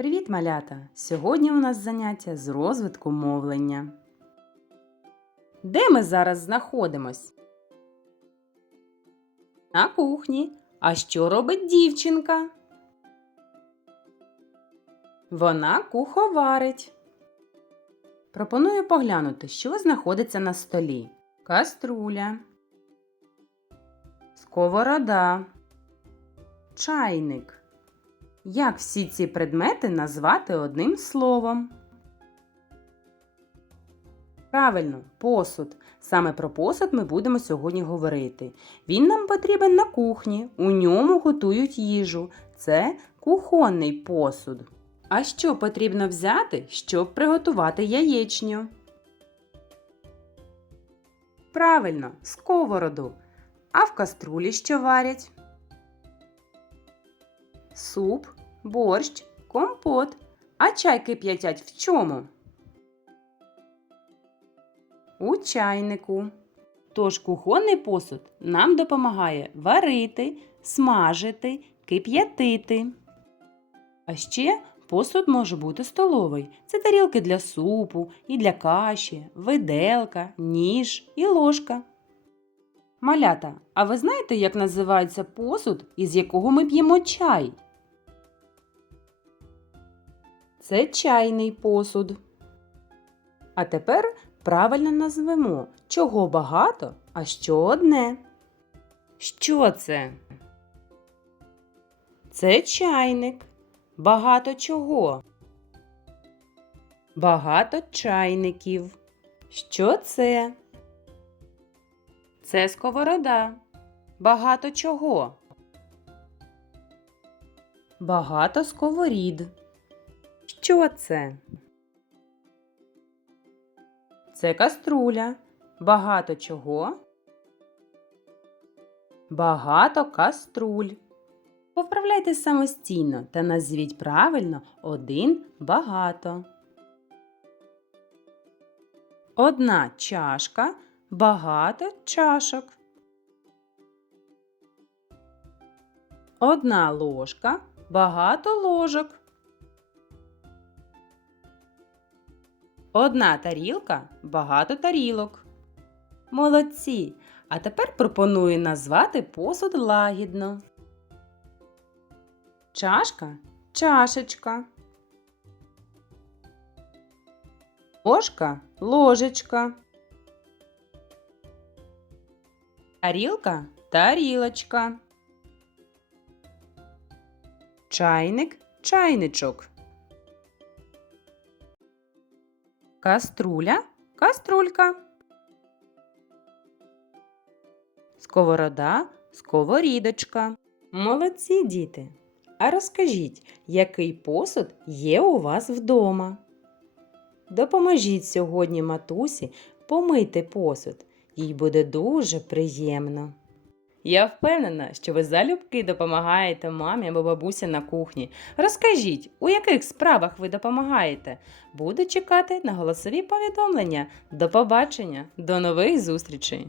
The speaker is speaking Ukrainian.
Привіт, малята! Сьогодні у нас заняття з розвитку мовлення. Де ми зараз знаходимось? На кухні. А що робить дівчинка? Вона куховарить. Пропоную поглянути, що знаходиться на столі. Каструля, сковорода, чайник. Як всі ці предмети назвати одним словом? Правильно, посуд. Саме про посуд ми будемо сьогодні говорити. Він нам потрібен на кухні. У ньому готують їжу. Це кухонний посуд. А що потрібно взяти, щоб приготувати яєчню? Правильно, сковороду. А в каструлі що варять? Суп, борщ, компот. А чай кип'ятять в чому? У чайнику. Тож кухонний посуд нам допомагає варити, смажити, кип'ятити. А ще посуд може бути столовий. Це тарілки для супу і для каші, виделка, ніж і ложка. Малята, а ви знаєте, як називається посуд, із якого ми п'ємо чай? Це чайний посуд. А тепер правильно назвемо, чого багато, а що одне. Що це? Це чайник. Багато чого. Багато чайників. Що це? Це сковорода. Багато чого. Багато сковорід. Що це? Це каструля. Багато чого? Багато каструль. Поправляйте самостійно та назвіть правильно один багато. Одна чашка, багато чашок. Одна ложка, багато ложок. Одна тарілка, багато тарілок. Молодці! А тепер пропоную назвати посуд лагідно. Чашка чашечка. Ложка ложечка. Тарілка тарілочка. Чайник чайничок. Каструля каструлька. Сковорода сковорідочка. Молодці діти! А розкажіть, який посуд є у вас вдома? Допоможіть сьогодні матусі помити посуд. Їй буде дуже приємно. Я впевнена, що ви залюбки допомагаєте мамі або бабусі на кухні. Розкажіть, у яких справах ви допомагаєте? Буду чекати на голосові повідомлення. До побачення, до нових зустрічей!